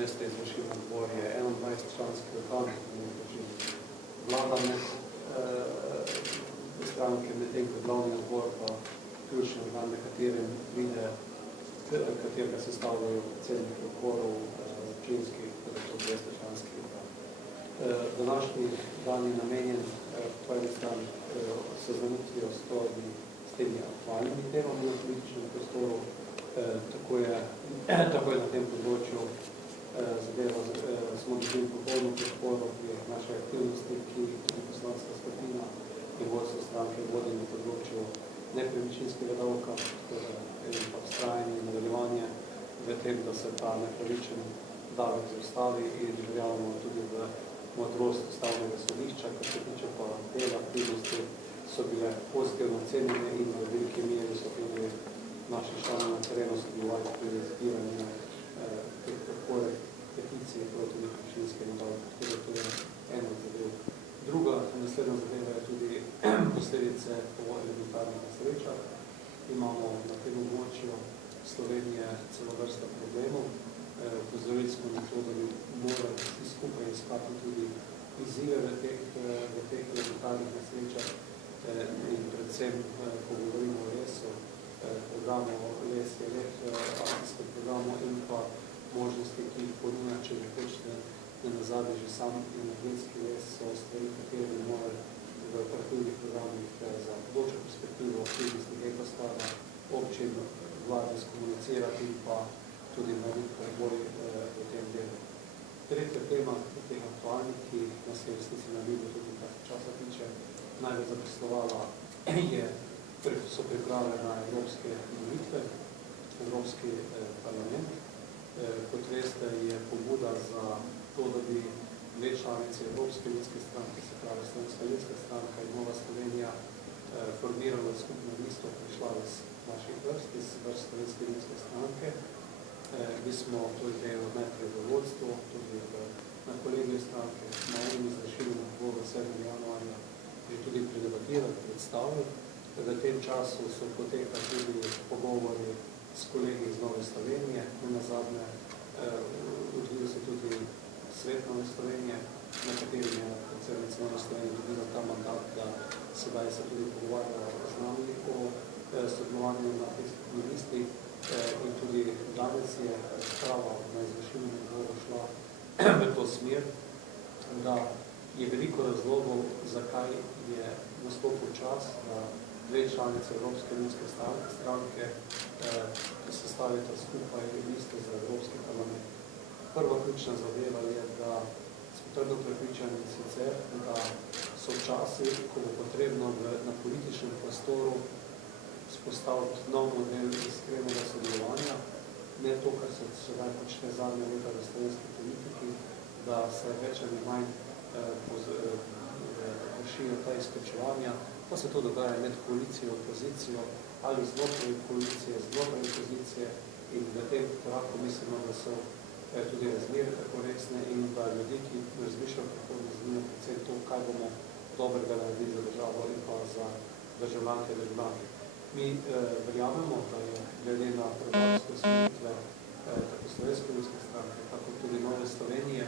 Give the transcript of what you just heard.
veste, izvršilni odbor je 21-članski organ, vlada med stranke, medtem ko glavni odbor pa ključni organ, na katerem pride, katerega sestavljajo predsedniki odborov, občinskih, torej to 200-članskih. Današnji dan je namenjen po eni strani seznanitvijo s temi aktualnimi temami v političnem prostoru, tako je na tem področju zadeva, smo dobili popolno podporo pri naše aktivnosti, ki tudi poslanska skupina in vodstvo stranke vodi na področju nepremičninskega davka, in pa vztrajanje in nadaljevanje v tem, da se ta nepravičen davek zaustavi in verjamemo tudi v modrost ustavnega sodišča, kar se tiče pa del aktivnosti, so bile pozitivno ocenjene in v veliki meri so tudi naši člani na terenu sodelovali pri zbiranju teh podpore peticij proti nepremičninskemu davku. To je ena zadev. Druga, naslednja zadeva je tudi posledice po elementarnih nesrečah. Imamo na tem območju Slovenije celo vrsta problemov. Upozorili smo na to, da bi morali vsi skupaj iskati tudi izzive v teh elementarnih nesrečah in predvsem, ko govorimo o lesu, programu Les je let, akcijskem programu in pa možnosti, ki jih ponuja, če že hočete, nazadnje že sam energetski les so stvari, katere bi morali v operativnih programih za bodočo perspektivo aktivnostnih ekosklada občin vlade skomunicirati in pa tudi narediti preboj v tem delu. Tretja tema teh aktualnih, ki nas je v resnici naredila tudi kar se časa tiče, največ zaposlovala so priprave na evropske volitve, Evropski parlament. Kot veste, je pobuda za to, da bi dve članice Evropske ljudske stranke, se pravi Slovenska ljudska stranka in Nova Slovenija, formirala skupno listo, prišla iz naših vrst, iz vrst Slovenske ljudske stranke. Mi smo to idejo najprej v vodstvu, tudi na kolegiju stranke, na enem izvršilnem odboru 7. januarja že tudi predebatirali, predstavili. V tem času so potekali tudi pogovori s kolegi iz Nove Slovenije, nazadnje odvili se tudi svet Nove Slovenije, na katerem je predsednica Nove Slovenije dobila ta mandat, da sedaj se tudi pogovarjajo z nami o sodelovanju na teh skupni listi in tudi danes je razprava na izvršilnem odboru šla v to smer, da je veliko razlogov, zakaj je nastopil čas, da dve članice Evropske ljudske stranke sestavita skupaj listo za Evropski parlament. Prva ključna zadeva je, da smo trdno prepričani sicer, da so časi, ko bo potrebno na političnem prostoru spostaviti nov model iskrenega sodelovanja, ne to, kar se sedaj počne zadnje leta v slovenski politiki, da se več ali manj vršijo ta izključevanja, pa se to dogaja med koalicijo in opozicijo ali znotraj koalicije, znotraj opozicije in v tem koraku mislimo, da so tudi razmere tako resne in da ljudi, ki razmišljajo prihodnost z njim, predvsem to, kaj bomo dobrega naredili za državo in pa za državljanke in državljanke. Mi verjamemo, da je glede na programske usmeritve tako Slovenske ljudske stranke, tako tudi Nove Slovenije,